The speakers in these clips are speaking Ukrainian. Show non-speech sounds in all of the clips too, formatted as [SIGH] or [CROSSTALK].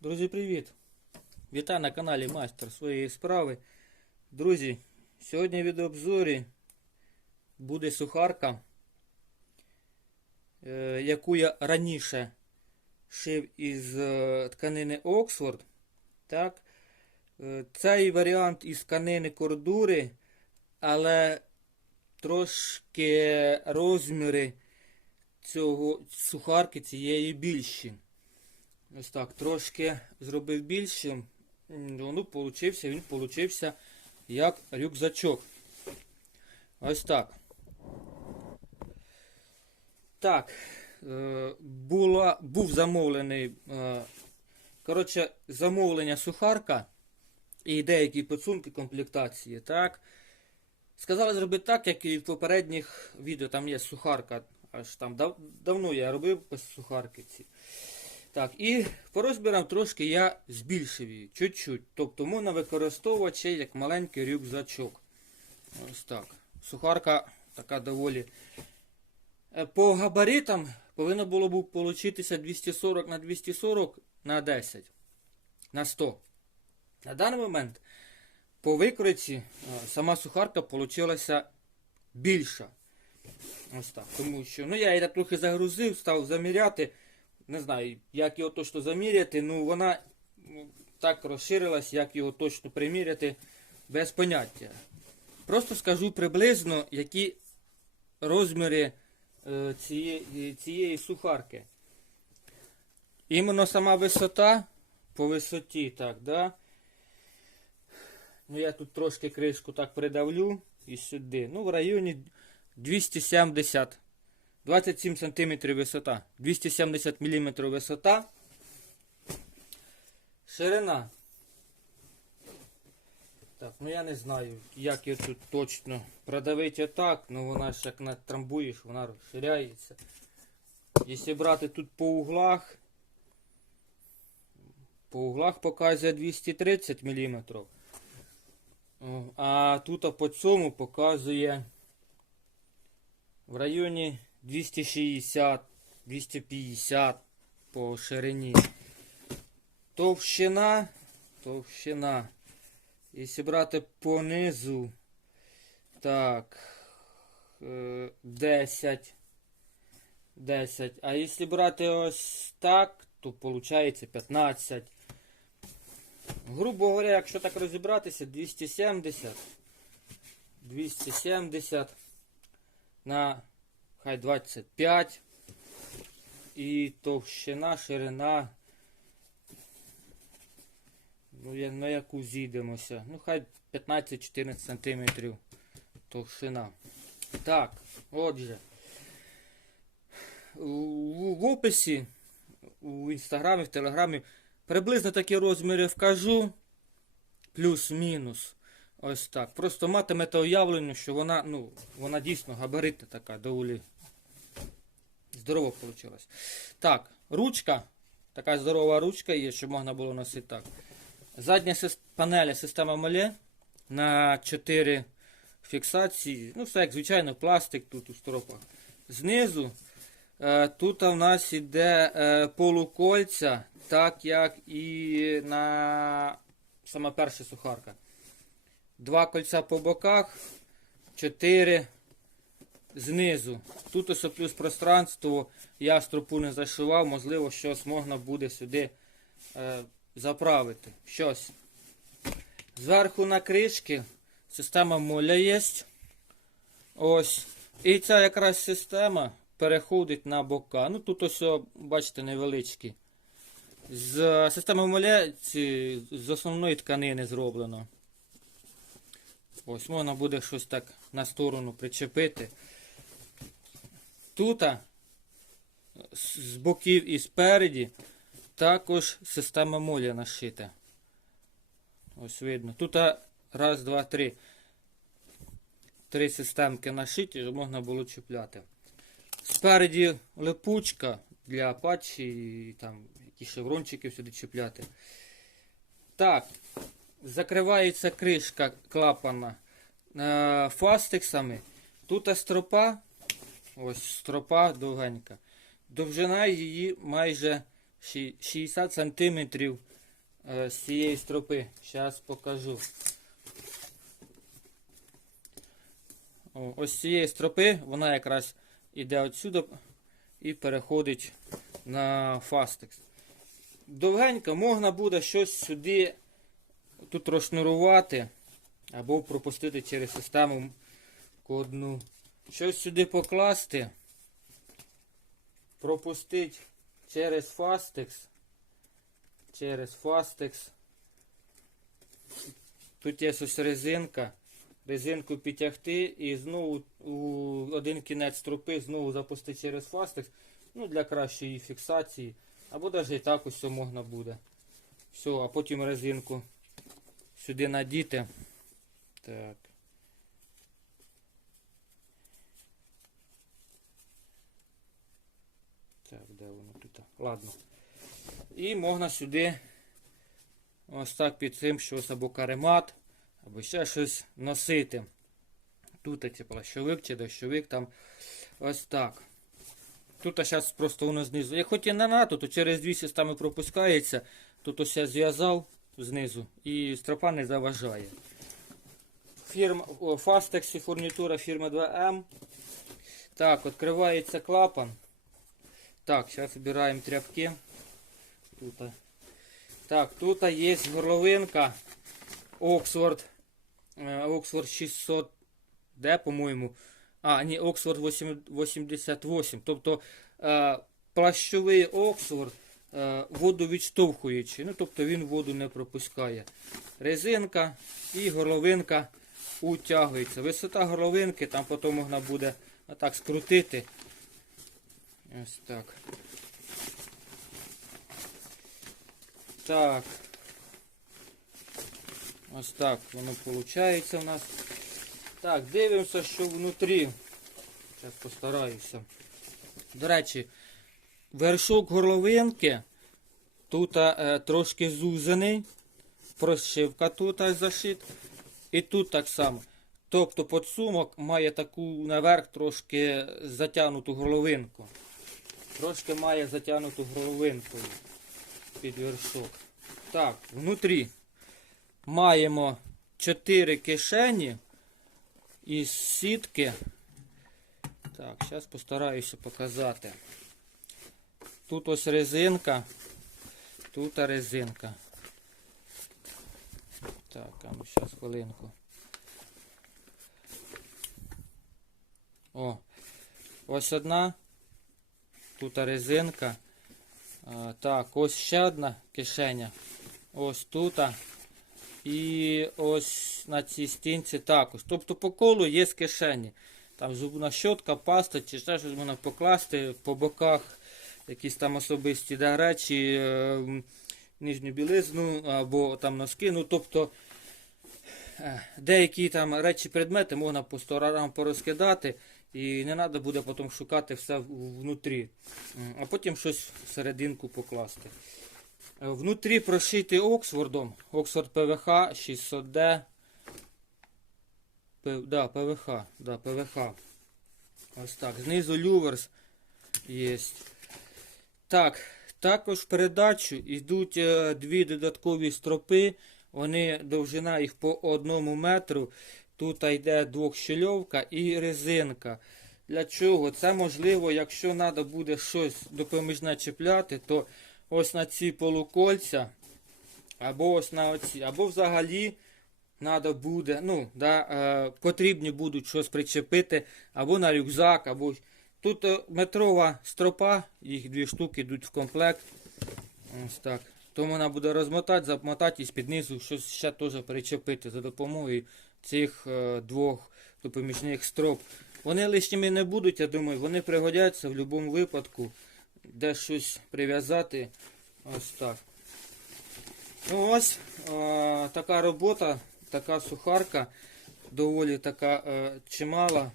Друзі, привіт! Вітаю на каналі Майстер своєї справи. Друзі, сьогодні в відеообзорі буде сухарка, е, яку я раніше шив із е, тканини Оксфорд. Так? Е, Цей варіант із тканини кордури, але трошки розміри цього сухарки цієї більші. Ось так, трошки зробив більшим. Ну, получився, він получився як рюкзачок. Ось так. Так. Е, була, був замовлений. Е, коротше, замовлення сухарка і деякі підсумки комплектації. Так. Сказали зробити так, як і в попередніх відео. Там є сухарка. Аж там дав, давно я робив без сухарки ці. Так, і по розмірам трошки я збільшив її, чуть-чуть. Тобто можна використовувати ще як маленький рюкзачок. Ось так. Сухарка така доволі. Е, По габаритам повинно було б получитися 240 на 240 на 10 на 100. На даний момент по викройці е, сама сухарка получилася більша. Ось так. Тому що ну, я її трохи загрузив, став заміряти. Не знаю, як його точно заміряти, ну вона ну, так розширилась, як його точно приміряти, без поняття. Просто скажу приблизно, які розміри е, цієї, сухарки. Іменно сама висота по висоті, так, да? Ну, я тут трошки кришку так придавлю і сюди. Ну, в районі 270 27 см висота, 270 мм висота. Ширина. Так, ну я не знаю, як її тут точно продавити отак, ну вона ж як натрамбуєш, вона розширяється. Якщо брати тут по углах, по углах показує 230 мм. А тут по цьому показує в районі 260, 250 по ширині. Товщина, товщина. Якщо брати по низу, так, е, 10, 10. А якщо брати ось так, то виходить 15. Грубо говоря, якщо так розібратися, 270, 270 на хай 25 і товщина, ширина. Ну, на яку зійдемося. Ну, хай 15-14 см товщина. Так, отже. В описі, у інстаграмі, в телеграмі приблизно такі розміри вкажу. Плюс-мінус. Ось так. Просто матимете уявлення, що вона, ну, вона дійсно габаритна така, доволі здорово вийшла. Так, ручка. Така здорова ручка є, щоб можна було носити так. Задня панеля система Моле на 4 фіксації. Ну, все як звичайно, пластик тут у стропах. Знизу е, тут у нас іде е, полукольця, так як і на сама перша сухарка. Два кольця по боках, чотири знизу. Тут ось плюс пространство. Я стропу не зашивав, можливо, щось можна буде сюди е, заправити. Щось. Зверху на кришки система моля є. Ось. І ця якраз система переходить на бока. Ну тут ось, бачите, невеличкі. З системи моля з основної тканини зроблено. Ось можна буде щось так на сторону причепити. Тут з боків і спереді також система моля нашита. Ось видно. Тут раз, два, три. Три системки нашиті, щоб можна було чіпляти. Спереді липучка для патчі і там якісь шеврончики сюди чіпляти. Так, закривається кришка клапана е, фастексами. Тут стропа, ось стропа довгенька. Довжина її майже 60 сантиметрів е, з цієї стропи. Зараз покажу. О, ось з цієї стропи вона якраз іде отсюди і переходить на фастекс. Довгенько можна буде щось сюди тут розшнурувати або пропустити через систему кодну. Щось сюди покласти, пропустити через фастекс. Через фастекс. Тут є ось резинка. Резинку підтягти і знову у один кінець стропи знову запустити через фастекс. Ну, для кращої фіксації. Або навіть і так ось можна буде. Все, а потім резинку сюди надіти. Так. Так, де воно тут? Ладно. І можна сюди ось так під цим щось або каремат, або ще щось носити. Тут це плащовик чи дощовик там. Ось так. Тут зараз просто воно знизу. Як хоч і на НАТО, то через дві системи пропускається. Тут ось я зв'язав знизу і стропа не заважає. Фірма Fastex фурнітура фірми 2M. Так, відкривається клапан. Так, зараз збираємо тряпки. Тут. Так, тут є горловинка Oxford. Oxford 600 D, по-моєму. А, ні, Oxford 88. Тобто е, плащовий Oxford е, водовідштовхуючий. Ну, тобто він воду не пропускає. Резинка і горловинка утягується. Висота горловинки, там потім можна буде отак скрутити. Ось так. Так. Ось так воно виходить у нас. Так, дивимося, що внутрі. Зараз постараюся. До речі, вершок горловинки тут е, трошки зузений. Прошивка тут зашит. І тут так само. Тобто подсумок має таку наверх трошки затягнуту горловинку. Трошки має затягнуту горловинку під вершок. Так, внутрі маємо 4 кишені із сітки. Так, зараз постараюся показати. Тут ось резинка, тут резинка. Так, а ну зараз хвилинку. О, ось одна. Тут резинка. А, так, ось ще одна кишеня. Ось тут. І ось на цій стінці також. Тобто по колу є кишені. Там зубна щотка, паста чи ще щось можна покласти по боках, якісь там особисті да, речі, е, нижню білизну або там носки. Ну, тобто е, деякі там речі, предмети можна по сторонам порозкидати. І не треба буде потім шукати все внутрі. А потім щось всерединку покласти. Е, Внутрі прошитий Оксфордом. Оксфорд ПВХ 600D. П, да, ПВХ. Да, ПВХ. Ось так. Знизу люверс є. Так, також в передачу йдуть е, дві додаткові стропи. Вони довжина їх по одному метру. Тут йде двохщільовка і резинка. Для чого? Це можливо, якщо треба буде щось допоміжне чіпляти, то ось на ці полукольця, або ось на оці, або взагалі треба буде, ну, да, е, потрібні будуть щось причепити, або на рюкзак, або. Тут е, метрова стропа, їх дві штуки йдуть в комплект. Ось так. Тому вона буде розмотати, замотати і з-під щось ще теж причепити за допомогою цих е, двох допоміжних строп. Вони лишніми не будуть, я думаю, вони пригодяться в будь-якому випадку, де щось прив'язати. Ось так. Ну ось е, така робота, така сухарка, доволі така е, чимала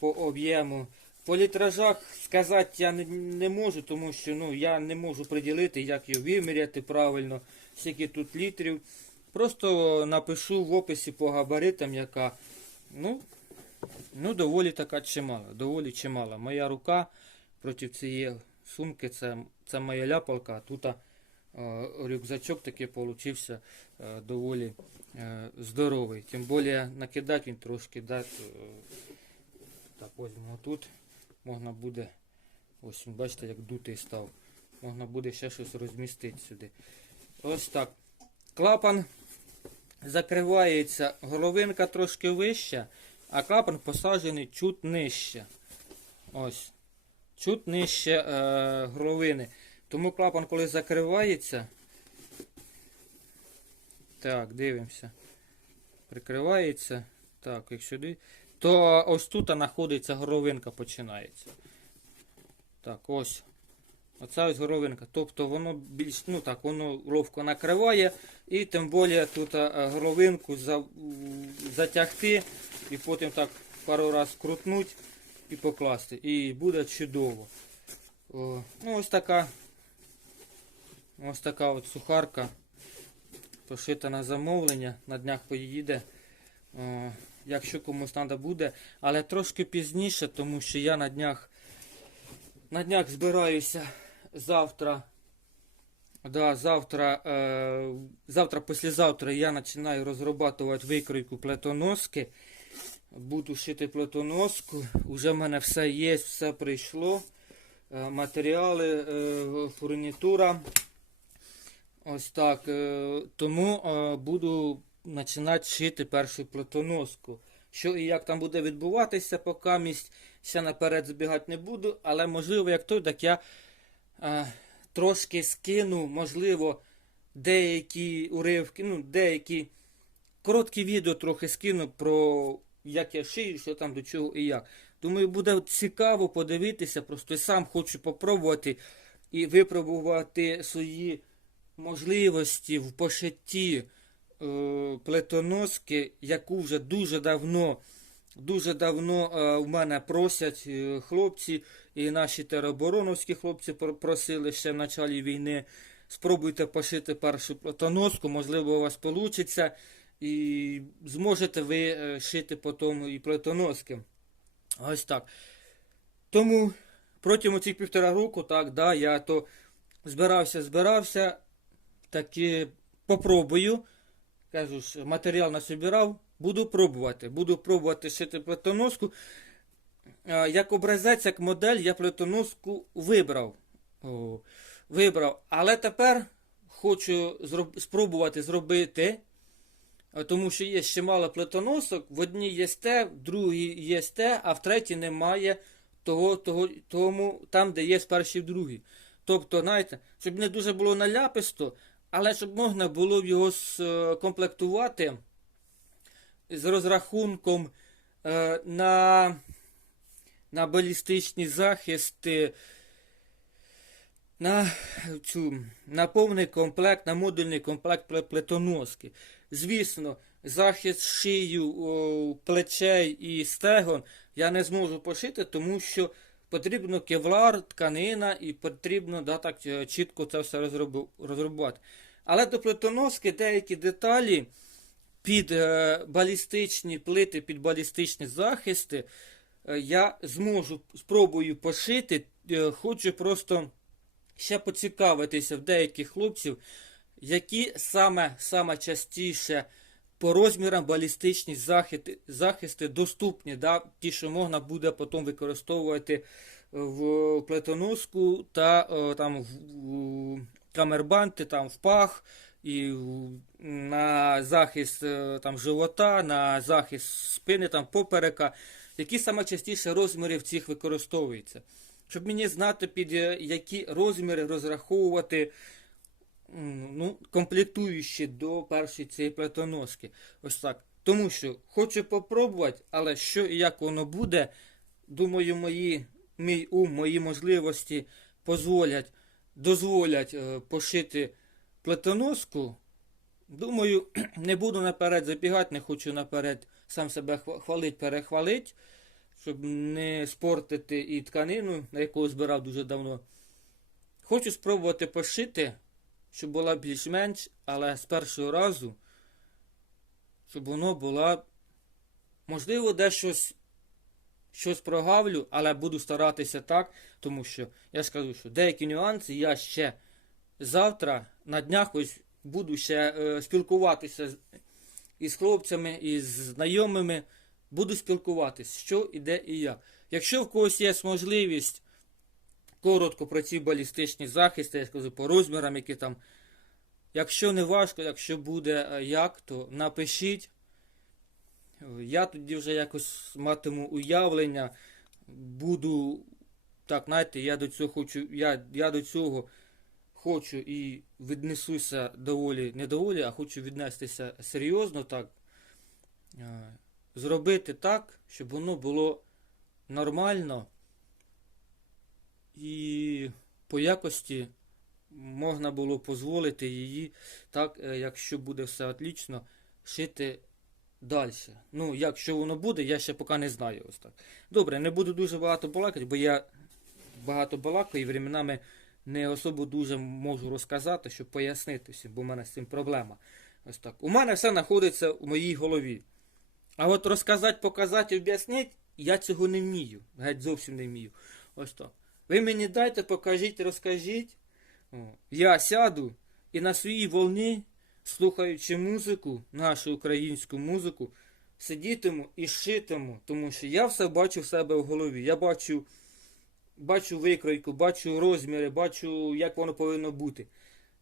по об'єму. По літражах сказати я не, не можу, тому що ну, я не можу приділити, як його виміряти правильно, скільки тут літрів. Просто напишу в описі по габаритам, яка ну, ну, доволі така чимала. Доволі чимала. Моя рука проти цієї сумки це це моя ляпалка, тут е, рюкзачок такий получився е, доволі е, здоровий. Тим більше накидати він трошки е, Так, візьмемо тут. Можна буде. Ось бачите, як дутий став. Можна буде ще щось розмістити сюди. Ось так. Клапан закривається, головинка трошки вища, а клапан посаджений чуть нижче. Ось. Чуть нижче е, горловини. Тому клапан, коли закривається. Так, дивимося. Прикривається. Так, як сюди. То ось тут знаходиться горловинка починається. Так, ось. Оця ось горловинка. Тобто воно більш, ну так, воно ловко накриває. І тим більше тут е, горловинку за, затягти і потім так пару раз крутнуть і покласти. І буде чудово. О, ну ось така. Ось така от сухарка. Пошита на замовлення. На днях поїде. О, якщо комусь треба буде. Але трошки пізніше, тому що я на днях на днях збираюся завтра. Да, завтра, е, завтра, післязавтра я починаю розробляти викройку плетоноски. Буду шити плетоноску. Уже в мене все є, все прийшло. Е, матеріали, е, фурнітура. Ось так. Е, тому е, буду починати шити першу плетоноску. Що і як там буде відбуватися, поки місць ще наперед збігати не буду, але можливо, як той, так я е, трошки скину, можливо, деякі уривки, ну, деякі короткі відео трохи скину про як я шию, що там до чого і як. Думаю, буде цікаво подивитися, просто я сам хочу попробувати і випробувати свої можливості в пошитті плетоноски, яку вже дуже давно. Дуже давно е, в мене просять е, хлопці, і наші теробороновські хлопці просили ще в началі війни. Спробуйте пошити першу платоноску, можливо, у вас вийде, і зможете ви е, шити потім і платоноски. Ось так. Тому протягом цих півтора року, так, да, я то збирався, збирався, таки попробую. Кажу ж, матеріал насобирав, буду пробувати. Буду пробувати шити плетоноску. Як образець, як модель, я плетоноску вибрав. О, вибрав. Але тепер хочу зроб... спробувати зробити, тому що є ще мало плетоносок. В одній є те, в другій є те, а в третій немає того, того, тому, там, де є перший і другий. Тобто, знаєте, щоб не дуже було наляписто, але щоб можна було його скомплектувати з розрахунком е, на, на балістичні захисти, на, цю, на повний комплект, на модульний комплект плетоноски. Звісно, захист шию, плечей і стегон я не зможу пошити, тому що потрібно кевлар, тканина і потрібно да, так, е, чітко це все розробу- розробувати. Але до плетоноски деякі деталі під е, балістичні плити, під балістичні захисти е, я зможу спробую пошити. Хочу просто ще поцікавитися в деяких хлопців, які саме, саме частіше по розмірам балістичні захисти, захисти доступні, да? ті, що можна буде потім використовувати в плетоноску та е, там в, камербанти, там в пах і на захист е, там живота, на захист спини, там поперека, які саме частіше розміри в цих використовуються. Щоб мені знати, під е, які розміри розраховувати ну, комплектуючі до першої цієї плетоноски. Ось так. Тому що хочу попробувати, але що і як воно буде, думаю, мої, мій ум, мої можливості дозволять, дозволять е, пошити плетоноску. Думаю, [CLEARS THROAT] не буду наперед забігати, не хочу наперед сам себе хва- хвалить, перехвалить, щоб не спортити і тканину, на яку збирав дуже давно. Хочу спробувати пошити, щоб була більш-менш, але з першого разу, щоб воно було, можливо, де щось щось прогавлю, але буду старатися так, тому що я ж кажу, що деякі нюанси я ще завтра на днях ось буду ще е, спілкуватися із хлопцями, із знайомими. Буду спілкуватись, що і де і як. Якщо в когось є можливість коротко про ці балістичні захисти, я скажу, по розмірам, які там. Якщо не важко, якщо буде е, як, то напишіть. Я тоді вже якось матиму уявлення. Буду. Так, знаєте, я до цього хочу. Я, я до цього хочу і віднесуся доволі не доволі, а хочу віднестися серйозно так. Е, Зробити так, щоб воно було нормально і по якості можна було дозволити її, так, е, якщо буде все отлично, шити далі. Ну, якщо воно буде, я ще поки не знаю. Ось так. Добре, не буду дуже багато балакати, бо я багато балакаю і временами не особо дуже можу розказати, щоб пояснити всім, бо в мене з цим проблема. Ось так. У мене все знаходиться у моїй голові. А от розказати, показати, об'яснити, я цього не вмію. Геть зовсім не вмію. Ось так. Ви мені дайте, покажіть, розкажіть. Я сяду і на своїй волні, слухаючи музику, нашу українську музику, сидітиму і шитиму, тому що я все бачу в себе в голові. Я бачу, бачу викройку, бачу розміри, бачу, як воно повинно бути.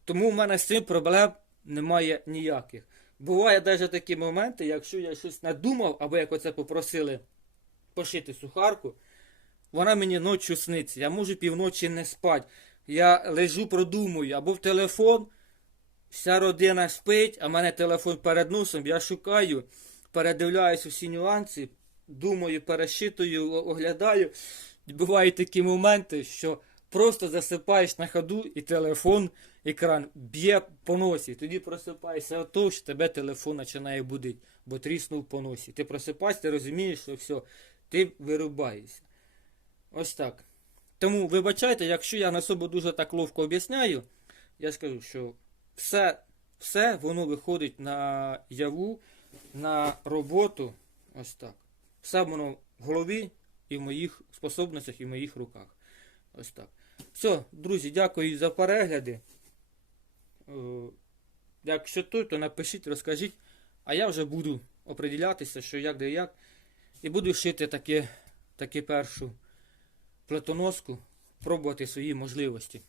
Тому в мене з цим проблем немає ніяких. Буває навіть такі моменти, якщо я щось надумав, або як оце попросили пошити сухарку, вона мені ночі сниться. Я можу півночі не спати. Я лежу, продумую, або в телефон, вся родина спить, а в мене телефон перед носом, я шукаю, передивляюсь усі нюанси, думаю, перешитую, оглядаю. Бувають такі моменти, що просто засипаєш на ходу і телефон, екран б'є по носі. Тоді просипаєшся от того, що тебе телефон починає будити, бо тріснув по носі. Ти просипаєшся, ти розумієш, що все, ти вирубаєшся. Ось так. Тому вибачайте, якщо я на собі дуже так ловко об'ясняю, я скажу, що все, все воно виходить на яву, на роботу. Ось так. Все воно в голові і в моїх способностях, і в моїх руках. Ось так. Все, друзі, дякую за перегляди. Е, Якщо то, то напишіть, розкажіть, а я вже буду оприділятися, що як де як. І буду шити таке, таке першу плетоноску, пробувати свої можливості.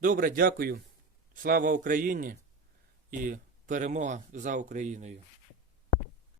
Добре, дякую. Слава Україні і перемога за Україною.